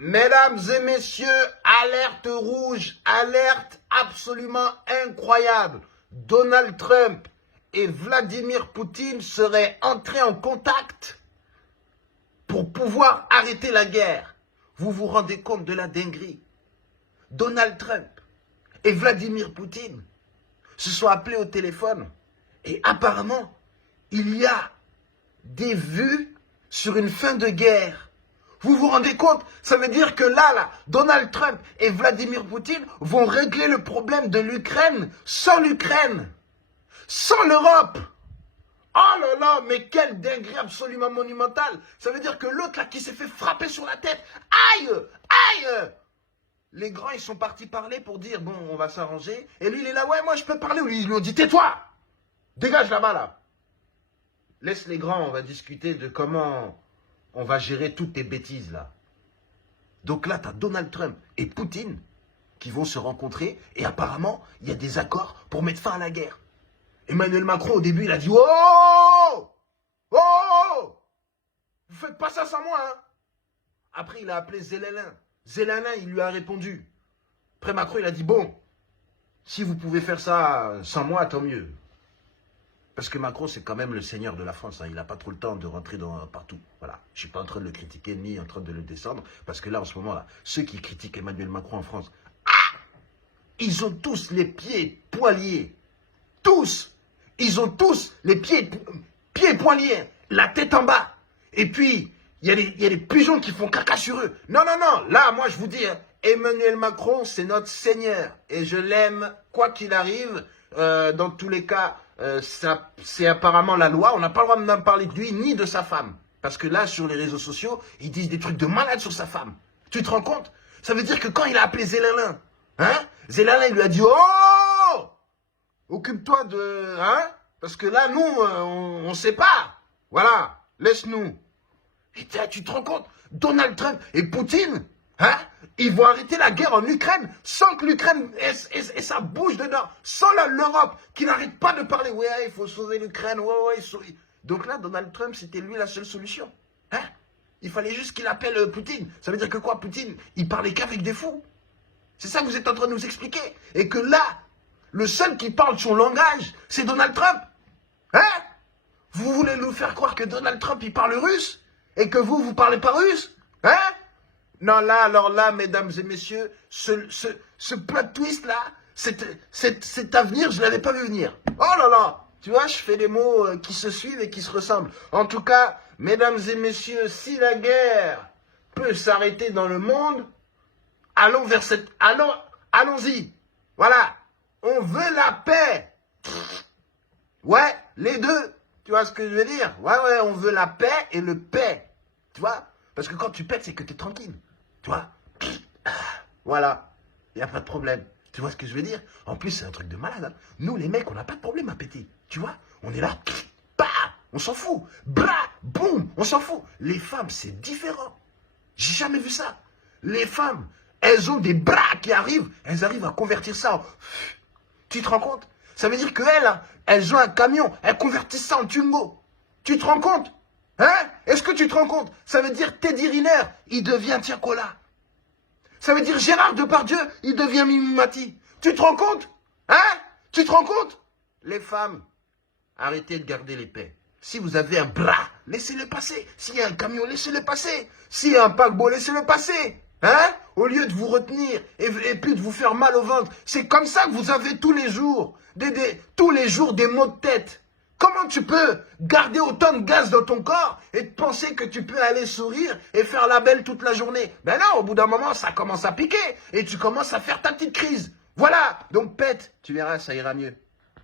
Mesdames et messieurs, alerte rouge, alerte absolument incroyable. Donald Trump et Vladimir Poutine seraient entrés en contact pour pouvoir arrêter la guerre. Vous vous rendez compte de la dinguerie? Donald Trump et Vladimir Poutine se sont appelés au téléphone et apparemment, il y a des vues sur une fin de guerre. Vous vous rendez compte? Ça veut dire que là, Donald Trump et Vladimir Poutine vont régler le problème de l'Ukraine, sans l'Europe. Oh là là, mais quelle dinguerie absolument monumentale. Ça veut dire que l'autre là qui s'est fait frapper sur la tête, aïe, aïe. Les grands, ils sont partis parler pour dire, bon, on va s'arranger. Et lui, il est là, ouais, moi je peux parler. Ils lui ont dit, tais-toi, dégage là-bas là. Laisse les grands, on va discuter de comment on va gérer toutes tes bêtises là. Donc là, tu as Donald Trump et Poutine qui vont se rencontrer et apparemment, il y a des accords pour mettre fin à la guerre. Emmanuel Macron, au début, il a dit « Oh, oh, vous faites pas ça sans moi hein !» Après, il a appelé Zelensky. Zelensky, il lui a répondu. Après, Macron, il a dit « Bon, si vous pouvez faire ça sans moi, tant mieux. » Parce que Macron, c'est quand même le seigneur de la France. Hein. Il n'a pas trop le temps de rentrer partout. Voilà. Je ne suis pas en train de le critiquer ni en train de le descendre. Parce que là, en ce moment-là, ceux qui critiquent Emmanuel Macron en France, ils ont tous les pieds poiliers. Tous. Ils ont tous les pieds poiliers. La tête en bas. Et puis, il y a des pigeons qui font caca sur eux. Non, non, non. Là, moi, je vous dis, hein, Emmanuel Macron, c'est notre seigneur. Et je l'aime, quoi qu'il arrive. Dans tous les cas, c'est apparemment la loi. On n'a pas le droit de même parler de lui ni de sa femme. Parce que là, sur les réseaux sociaux, ils disent des trucs de malade sur sa femme. Tu te rends compte? Ça veut dire que quand il a appelé Zelensky, hein, Zelensky, il lui a dit « Oh, occupe-toi de... hein, parce que là, nous, on ne sait pas. Voilà, laisse-nous. » Et tu te rends compte? Donald Trump et Poutine, hein, ils vont arrêter la guerre en Ukraine sans que l'Ukraine et ça bouge dedans. Sans l'Europe qui n'arrête pas de parler. Ouais, il faut sauver l'Ukraine. Ouais. Donc là, Donald Trump, c'était lui la seule solution. Hein? Il fallait juste qu'il appelle Poutine. Ça veut dire que quoi, Poutine? Il parlait qu'avec des fous. C'est ça que vous êtes en train de nous expliquer. Et que là, le seul qui parle son langage, c'est Donald Trump. Hein? Vous voulez nous faire croire que Donald Trump, il parle russe? Et que vous parlez pas russe? Hein? Non, là, alors là, mesdames et messieurs, ce plot twist là, cet avenir, je ne l'avais pas vu venir. Oh là là, tu vois, je fais des mots qui se suivent et qui se ressemblent. En tout cas, mesdames et messieurs, si la guerre peut s'arrêter dans le monde, allons vers cette... Allons-y. Voilà. On veut la paix. Ouais, les deux. Tu vois ce que je veux dire? Ouais, on veut la paix et le paix. Tu vois? Parce que quand tu pètes, c'est que tu es tranquille. Tu vois? Voilà. Il n'y a pas de problème. Tu vois ce que je veux dire? En plus, c'est un truc de malade. Hein. Nous, les mecs, on n'a pas de problème à péter. Tu vois? On est là. Bah, on s'en fout. Bra, boum, on s'en fout. Les femmes, c'est différent. J'ai jamais vu ça. Les femmes, elles ont des bras qui arrivent. Elles arrivent à convertir ça en... Tu te rends compte? Ça veut dire qu'elles, elles ont un camion. Elles convertissent ça en Twingo. Tu te rends compte? Hein? Est-ce que tu te rends compte? Ça veut dire Teddy Riner, il devient Tiakola. Ça veut dire Gérard Depardieu, il devient Mimi Mati. Tu te rends compte? Hein? Tu te rends compte? Les femmes, arrêtez de garder l'épée. Si vous avez un bras, laissez-le passer. S'il y a un camion, laissez-le passer. S'il y a un paquebot, laissez-le passer. Hein? Au lieu de vous retenir et puis de vous faire mal au ventre. C'est comme ça que vous avez tous les jours, tous les jours des maux de tête. Comment tu peux garder autant de gaz dans ton corps et te penser que tu peux aller sourire et faire la belle toute la journée? Ben non, au bout d'un moment, ça commence à piquer et tu commences à faire ta petite crise. Voilà, donc pète, tu verras, ça ira mieux.